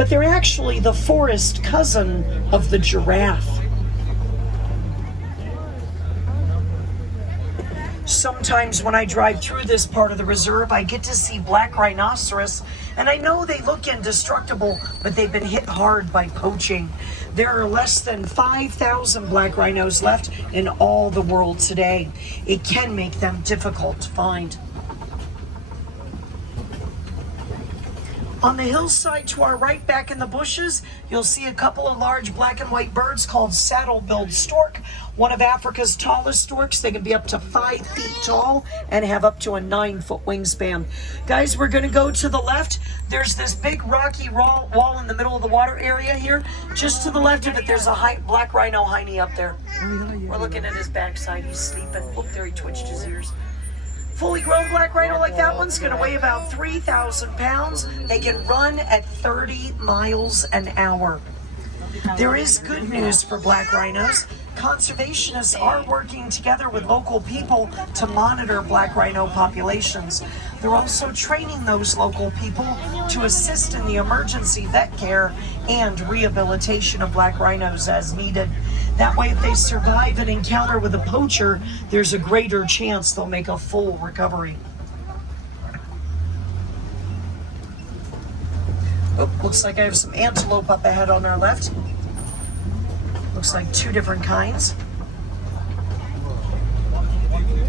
but they're actually the forest cousin of the giraffe. Sometimes when I drive through this part of the reserve, I get to see black rhinoceros, and I know they look indestructible, but they've been hit hard by poaching. There are less than 5,000 black rhinos left in all the world today. It can make them difficult to find. On the hillside to our right, back in the bushes, you'll see a couple of large black and white birds called saddle-billed stork, one of Africa's tallest storks. They can be up to 5 feet tall and have up to a 9-foot wingspan. Guys, we're going to go to the left. There's this big rocky wall in the middle of the water area here. Just to the left of it, there's a black rhino hiney up there. We're looking at his backside. He's sleeping. Oh, there he twitched his ears. Fully grown black rhino like that one's going to weigh about 3,000 pounds. They can run at 30 miles an hour. There is good news for black rhinos. Conservationists are working together with local people to monitor black rhino populations. They're also training those local people to assist in the emergency vet care and rehabilitation of black rhinos as needed. That way, if they survive an encounter with a poacher, there's a greater chance they'll make a full recovery. Oh, looks like I have some antelope up ahead on our left. Looks like 2 different kinds.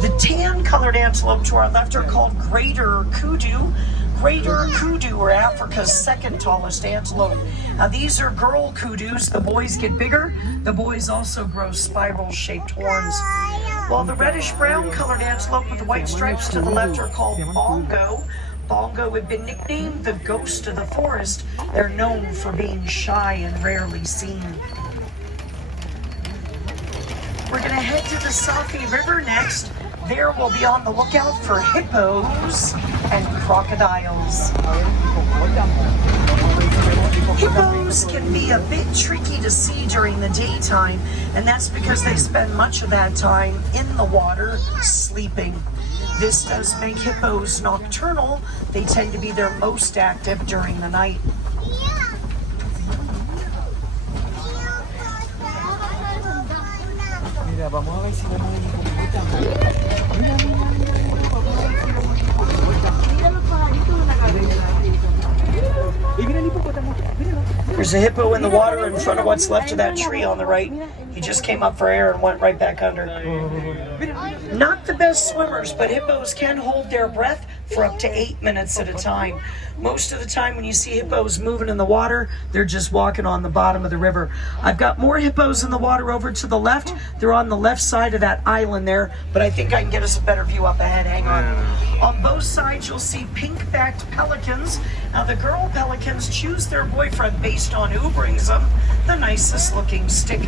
The tan-colored antelope to our left are called greater kudu. Greater kudu are Africa's second tallest antelope. Now these are girl kudus. The boys get bigger. The boys also grow spiral-shaped horns. While the reddish-brown colored antelope with the white stripes to the left are called bongo. Bongo have been nicknamed the ghost of the forest. They're known for being shy and rarely seen. We're going to head to the Safi River next. There we'll be on the lookout for hippos and crocodiles. Hippos can be a bit tricky to see during the daytime, and that's because they spend much of that time in the water sleeping. This does make hippos nocturnal. They tend to be their most active during the night. There's a hippo in the water in front of what's left of that tree on the right. He just came up for air and went right back under. Not the best swimmers, but hippos can hold their breath for up to 8 minutes at a time. Most of the time when you see hippos moving in the water, they're just walking on the bottom of the river. I've got more hippos in the water over to the left. They're on the left side of that island there, but I think I can get us a better view up ahead. Hang on. On both sides, you'll see pink-backed pelicans. Now, the girl pelicans choose their boyfriend based on who brings them the nicest looking stick.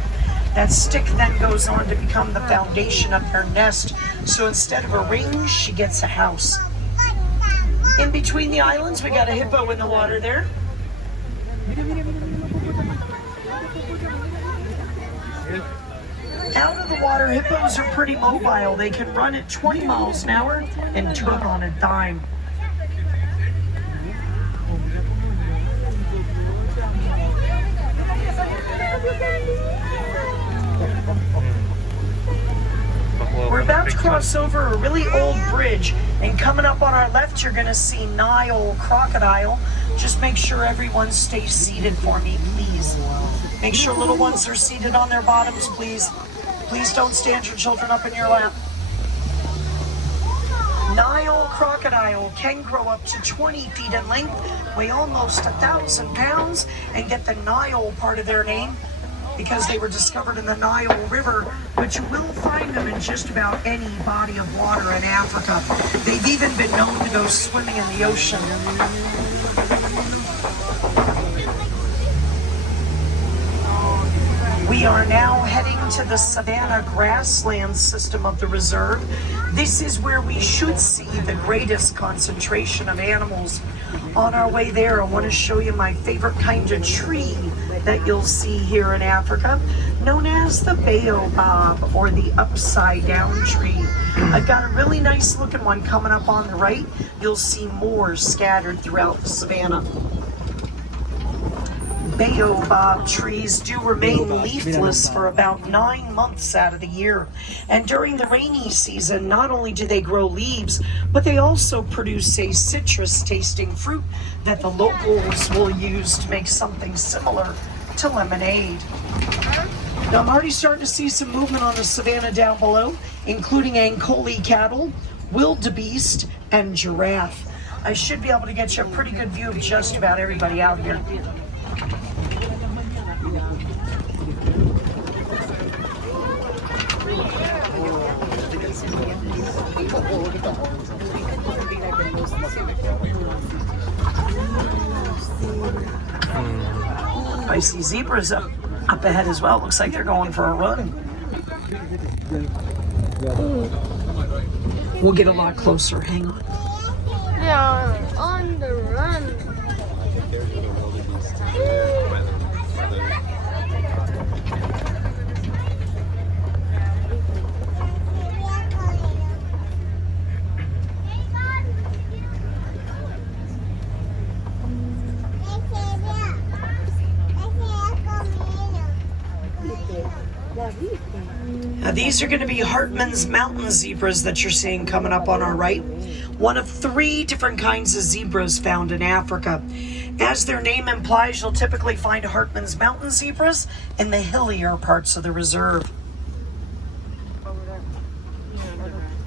That stick then goes on to become the foundation of her nest. So instead of a ring, she gets a house. In between the islands, we got a hippo in the water there. Out of the water, hippos are pretty mobile. They can run at 20 miles an hour and turn on a dime. We're about to cross over a really old bridge, and coming up on our left, you're going to see Nile crocodile. Just make sure everyone stays seated for me, please. Make sure little ones are seated on their bottoms, please. Please don't stand your children up in your lap. Nile crocodile can grow up to 20 feet in length, weigh almost 1,000 pounds, and get the Nile part of their name because they were discovered in the Nile River, but you will find them in just about any body of water in Africa. They've even been known to go swimming in the ocean. We are now heading to the savanna grassland system of the reserve. This is where we should see the greatest concentration of animals. On our way there, I want to show you my favorite kind of tree that you'll see here in Africa, known as the baobab, or the upside down tree. I've got a really nice looking one coming up on the right. You'll see more scattered throughout the savanna. Baobab trees do remain leafless for about 9 months out of the year. And during the rainy season, not only do they grow leaves, but they also produce a citrus-tasting fruit that the locals will use to make something similar to lemonade. Now I'm already starting to see some movement on the savanna down below, including Ankole cattle, wildebeest, and giraffe. I should be able to get you a pretty good view of just about everybody out here. I see zebras up ahead as well. Looks like they're going for a run. We'll get a lot closer. Hang on. They are on the run. Now these are going to be Hartman's mountain zebras that you're seeing coming up on our right. One of 3 different kinds of zebras found in Africa. As their name implies, you'll typically find Hartman's mountain zebras in the hillier parts of the reserve.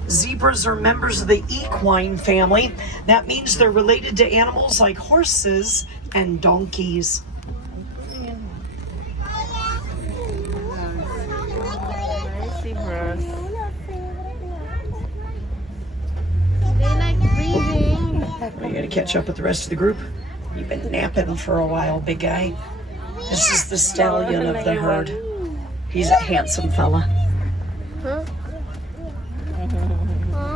Zebras are members of the equine family. That means they're related to animals like horses and donkeys. Are you going to catch up with the rest of the group? You've been napping for a while, big guy. This is the stallion of the herd. He's a handsome fella. Huh?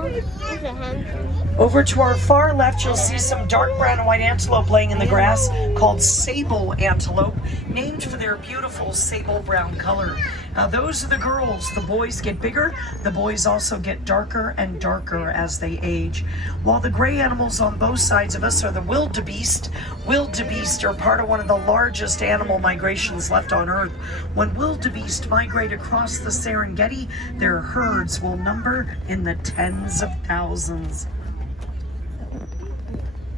He's a handsome. Over to our far left, you'll see some dark brown and white antelope laying in the grass called sable antelope, named for their beautiful sable brown color. Now those are the girls. The boys get bigger. The boys also get darker and darker as they age. While the gray animals on both sides of us are the wildebeest. Wildebeest are part of one of the largest animal migrations left on Earth. When wildebeest migrate across the Serengeti, their herds will number in the tens of thousands.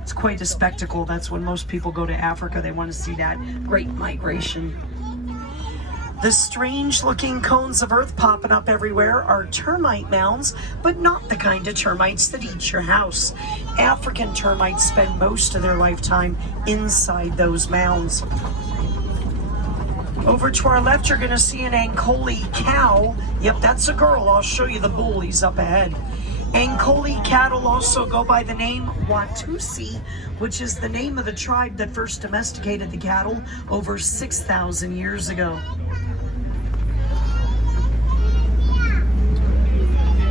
It's quite a spectacle. That's when most people go to Africa. They want to see that great migration. The strange-looking cones of earth popping up everywhere are termite mounds, but not the kind of termites that eat your house. African termites spend most of their lifetime inside those mounds. Over to our left, you're going to see an Ankole cow. Yep, that's a girl. I'll show you the bull. He's up ahead. Ankole cattle also go by the name Watusi, which is the name of the tribe that first domesticated the cattle over 6,000 years ago.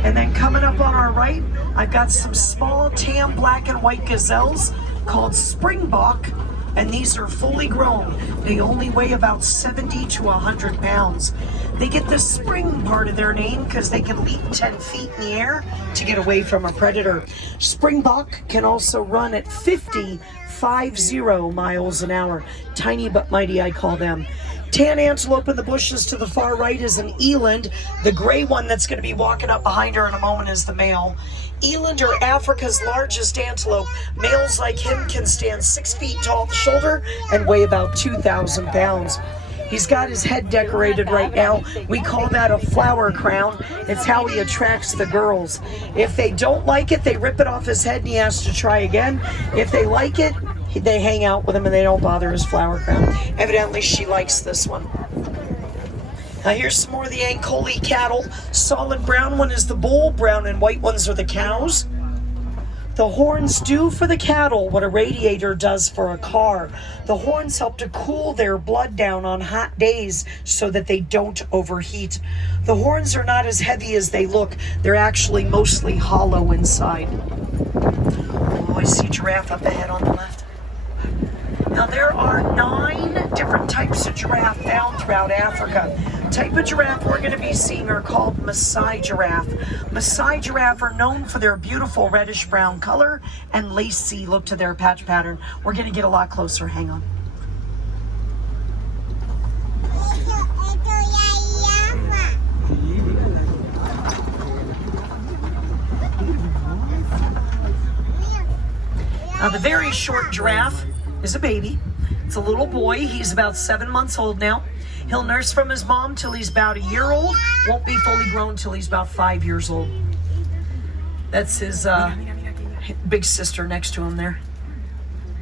And then coming up on our right, I've got some small tan black and white gazelles called springbok, and these are fully grown. They only weigh about 70 to 100 pounds. They get the spring part of their name because they can leap 10 feet in the air to get away from a predator. Springbok can also run at 50 miles an hour. Tiny but mighty, I call them. Tan antelope in the bushes to the far right is an eland. The gray one that's going to be walking up behind her in a moment is the male. Eland are Africa's largest antelope. Males like him can stand 6 feet tall at the shoulder and weigh about 2,000 pounds. He's got his head decorated right now. We call that a flower crown. It's how he attracts the girls. If they don't like it, they rip it off his head and he has to try again. If they like it, they hang out with him and they don't bother his flower crown. Evidently, she likes this one. Now here's some more of the Ankole cattle. Solid brown one is the bull, brown and white ones are the cows. The horns do for the cattle what a radiator does for a car. The horns help to cool their blood down on hot days so that they don't overheat. The horns are not as heavy as they look. They're actually mostly hollow inside. Oh, I see giraffe up ahead on the left. Now there are 9 different types of giraffe found throughout Africa. Type of giraffe we're going to be seeing are called Maasai giraffe. Maasai giraffe are known for their beautiful reddish brown color and lacy look to their patch pattern. We're going to get a lot closer. Hang on. Now the very short giraffe is a baby. It's a little boy. He's about 7 months old now. He'll nurse from his mom till he's about a year old. Won't be fully grown till he's about 5 years old. That's his big sister next to him there.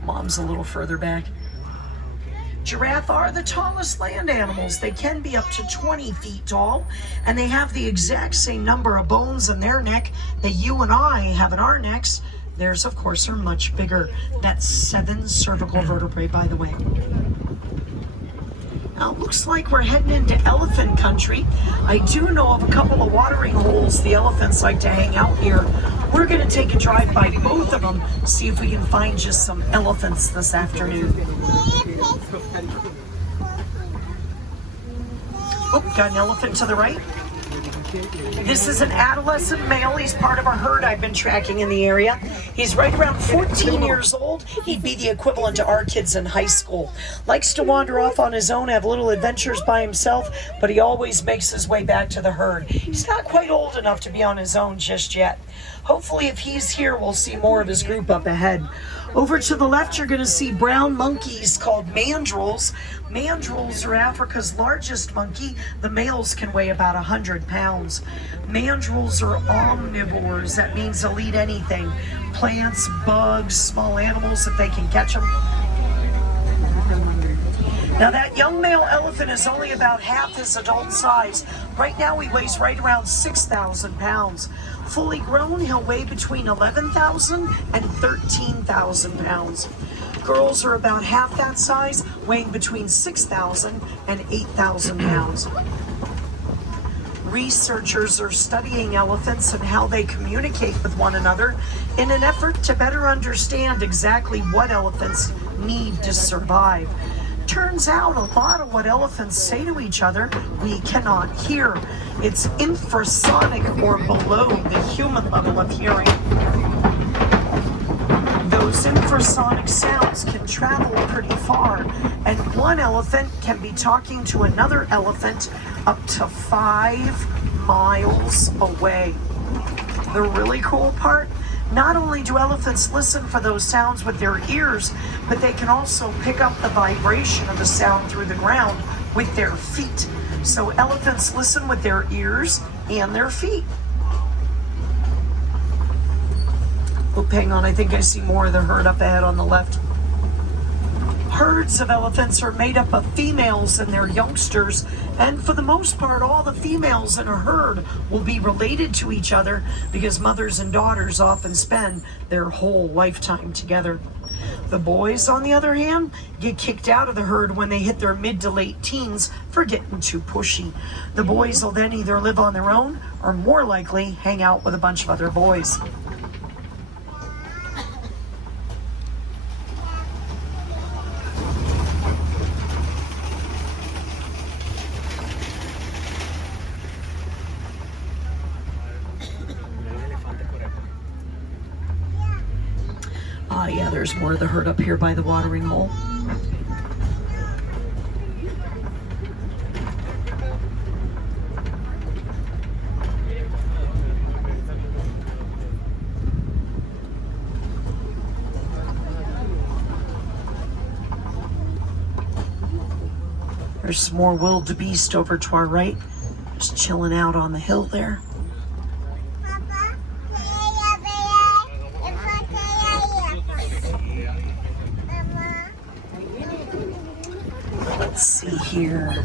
Mom's a little further back. Giraffe are the tallest land animals. They can be up to 20 feet tall, and they have the exact same number of bones in their neck that you and I have in our necks. Theirs, of course, are much bigger. That's 7 cervical vertebrae, by the way. Now, it looks like we're heading into elephant country. I do know of a couple of watering holes the elephants like to hang out here. We're going to take a drive by both of them, see if we can find just some elephants this afternoon. Oh, got an elephant to the right. This is an adolescent male. He's part of a herd I've been tracking in the area. He's right around 14 years old. He'd be the equivalent to our kids in high school. Likes to wander off on his own, have little adventures by himself, but he always makes his way back to the herd. He's not quite old enough to be on his own just yet. Hopefully, if he's here, we'll see more of his group up ahead. Over to the left, you're going to see brown monkeys called mandrills. Mandrills are Africa's largest monkey. The males can weigh about 100 pounds. Mandrills are omnivores. That means they'll eat anything. Plants, bugs, small animals if they can catch them. Now that young male elephant is only about half his adult size. Right now he weighs right around 6,000 pounds. Fully grown, he'll weigh between 11,000 and 13,000 pounds. Girls are about half that size, weighing between 6,000 and 8,000 pounds. Researchers are studying elephants and how they communicate with one another in an effort to better understand exactly what elephants need to survive. Turns out a lot of what elephants say to each other we cannot hear. It's infrasonic or below the human level of hearing. Those infrasonic sounds can travel pretty far, and one elephant can be talking to another elephant up to 5 miles away. The really cool part, not only do elephants listen for those sounds with their ears, but they can also pick up the vibration of the sound through the ground with their feet. So elephants listen with their ears and their feet. Oh, hang on, I think I see more of the herd up ahead on the left. Herds of elephants are made up of females and their youngsters, and for the most part, all the females in a herd will be related to each other because mothers and daughters often spend their whole lifetime together. The boys, on the other hand, get kicked out of the herd when they hit their mid to late teens for getting too pushy. The boys will then either live on their own or more likely hang out with a bunch of other boys. Yeah, there's more of the herd up here by the watering hole. There's some more wildebeest over to our right, just chilling out on the hill there. Let's see here.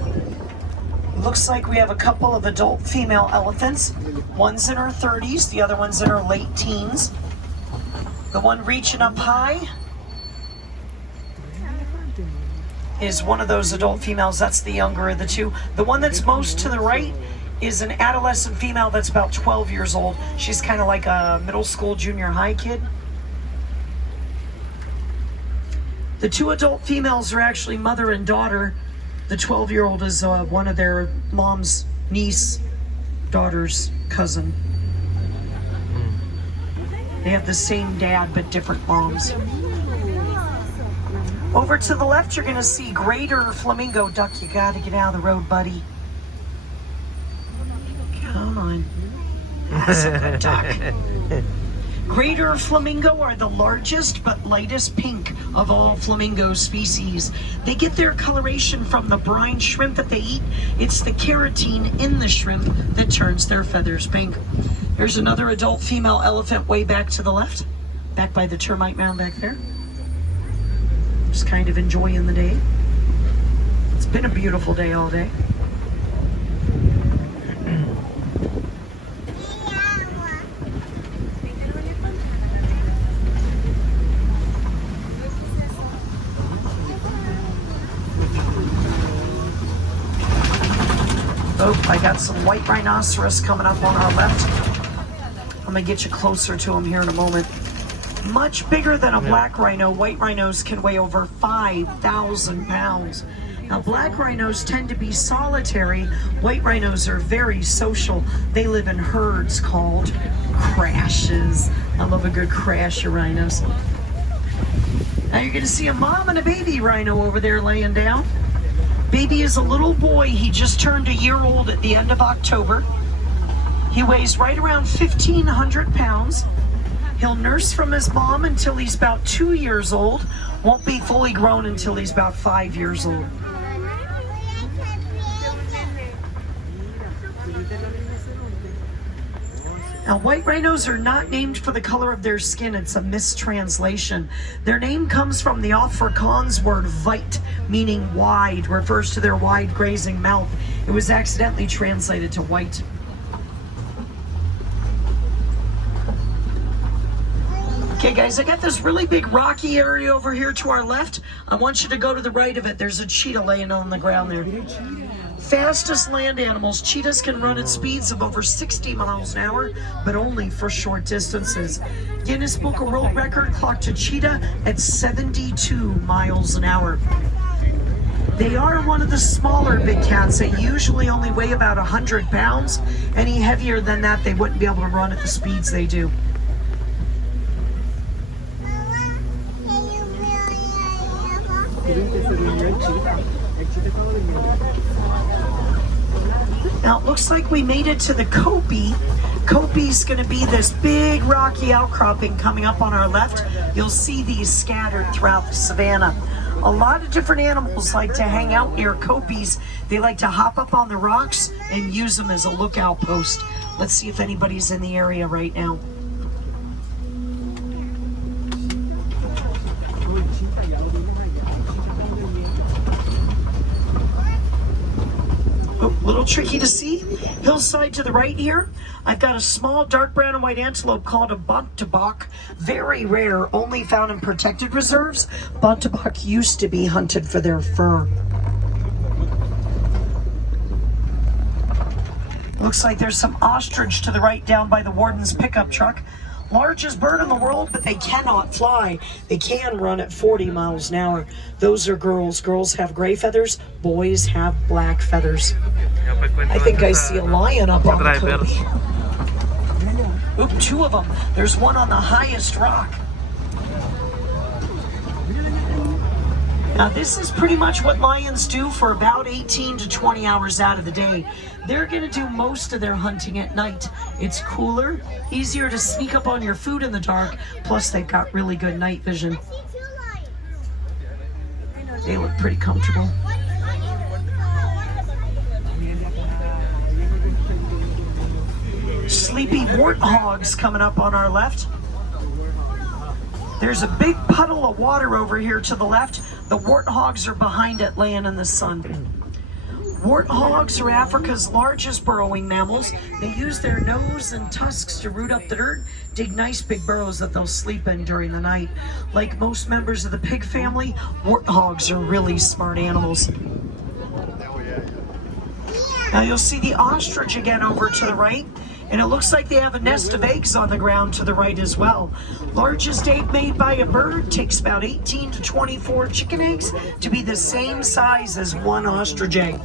Looks like we have a couple of adult female elephants. One's in her 30s, the other one's in her late teens. The one reaching up high is one of those adult females. That's the younger of the two. The one that's most to the right is an adolescent female that's about 12 years old. She's kind of like a middle school, junior high kid. The two adult females are actually mother and daughter. The 12-year-old is one of their mom's niece, daughter's cousin. They have the same dad, but different moms. Over to the left, you're going to see greater flamingo duck. You got to get out of the road, buddy. Come on. That's a good duck. Greater flamingo are the largest but lightest pink of all flamingo species. They get their coloration from the brine shrimp that they eat. It's the keratin in the shrimp that turns their feathers pink. There's another adult female elephant way back to the left, back by the termite mound back there. Just kind of enjoying the day. It's been a beautiful day all day. Oh, I got some white rhinoceros coming up on our left. I'm gonna get you closer to them here in a moment. Much bigger than a black rhino. White rhinos can weigh over 5,000 pounds. Now, black rhinos tend to be solitary. White rhinos are very social. They live in herds called crashes. I love a good crash of rhinos. Now you're gonna see a mom and a baby rhino over there laying down. Baby is a little boy. He just turned a year old at the end of October. He weighs right around 1,500 pounds. He'll nurse from his mom until he's about 2 years old. Won't be fully grown until he's about 5 years old. Now, white rhinos are not named for the color of their skin. It's a mistranslation. Their name comes from the Afrikaans word "wit," meaning wide, refers to their wide grazing mouth. It was accidentally translated to white. Okay guys, I got this really big rocky area over here to our left. I want you to go to the right of it. There's a cheetah laying on the ground there. Fastest land animals. Cheetahs can run at speeds of over 60 miles an hour, but only for short distances. Guinness Book of World Record clocked a cheetah at 72 miles an hour. They are one of the smaller big cats. They usually only weigh about 100 pounds. Any heavier than that, they wouldn't be able to run at the speeds they do. Now it looks like we made it to the Kopi. Kopi's going to be this big rocky outcropping coming up on our left. You'll see these scattered throughout the savannah. A lot of different animals like to hang out near Kopis. They like to hop up on the rocks and use them as a lookout post. Let's see if anybody's in the area right now. Oh, a little tricky to see. Hillside to the right here. I've got a small dark brown and white antelope called a buntebok. Very rare, only found in protected reserves. Buntebok used to be hunted for their fur. Looks like there's some ostrich to the right down by the warden's pickup truck. Largest bird in the world, but they cannot fly. They can run at 40 miles an hour. Those are girls. Girls have gray feathers. Boys have black feathers. I think I see a lion up on the cliff. Oop, 2 of them. There's one on the highest rock. Now this is pretty much what lions do for about 18 to 20 hours out of the day. They're gonna do most of their hunting at night. It's cooler, easier to sneak up on your food in the dark, plus they've got really good night vision. They look pretty comfortable. Sleepy warthogs coming up on our left. There's a big puddle of water over here to the left. The warthogs are behind it, laying in the sun. Warthogs are Africa's largest burrowing mammals. They use their nose and tusks to root up the dirt, dig nice big burrows that they'll sleep in during the night. Like most members of the pig family, warthogs are really smart animals. Now you'll see the ostrich again over to the right. And it looks like they have a nest of eggs on the ground to the right as well. Largest egg made by a bird takes about 18 to 24 chicken eggs to be the same size as one ostrich egg.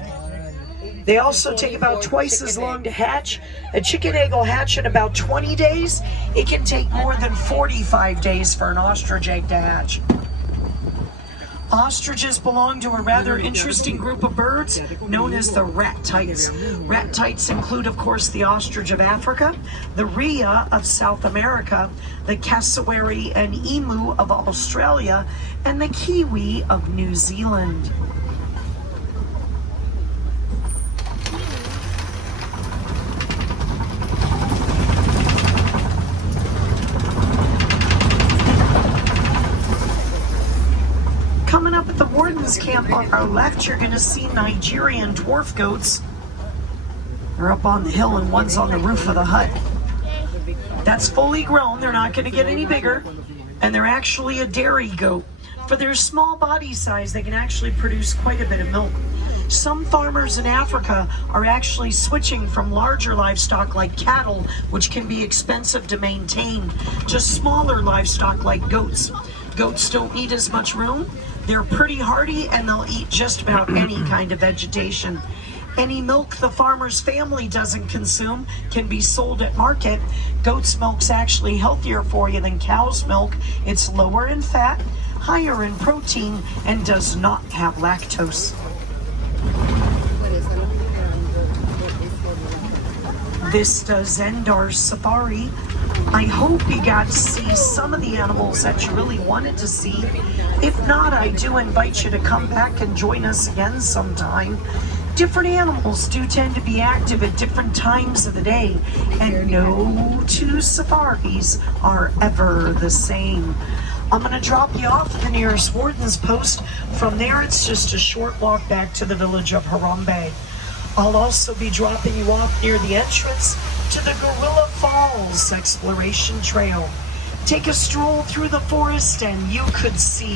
They also take about twice as long to hatch. A chicken egg will hatch in about 20 days. It can take more than 45 days for an ostrich egg to hatch. Ostriches belong to a rather interesting group of birds known as the rat-tites. Rat-tites include, of course, the ostrich of Africa, the rhea of South America, the cassowary and emu of Australia, and the kiwi of New Zealand. Coming up at the Warden's Camp on our left, you're going to see Nigerian dwarf goats. They're up on the hill and one's on the roof of the hut. That's fully grown. They're not going to get any bigger. And they're actually a dairy goat. For their small body size, they can actually produce quite a bit of milk. Some farmers in Africa are actually switching from larger livestock like cattle, which can be expensive to maintain, to smaller livestock like goats. Goats don't need as much room. They're pretty hardy and they'll eat just about any kind of vegetation. Any milk the farmer's family doesn't consume can be sold at market. Goat's milk's actually healthier for you than cow's milk. It's lower in fat, higher in protein, and does not have lactose. Vista Zendar Safari. I hope you got to see some of the animals that you really wanted to see. If not, I do invite you to come back and join us again sometime. Different animals do tend to be active at different times of the day, and no two safaris are ever the same. I'm going to drop you off at the nearest warden's post. From there, it's just a short walk back to the village of Harambe. I'll also be dropping you off near the entrance to the Gorilla Falls Exploration Trail. Take a stroll through the forest and you could see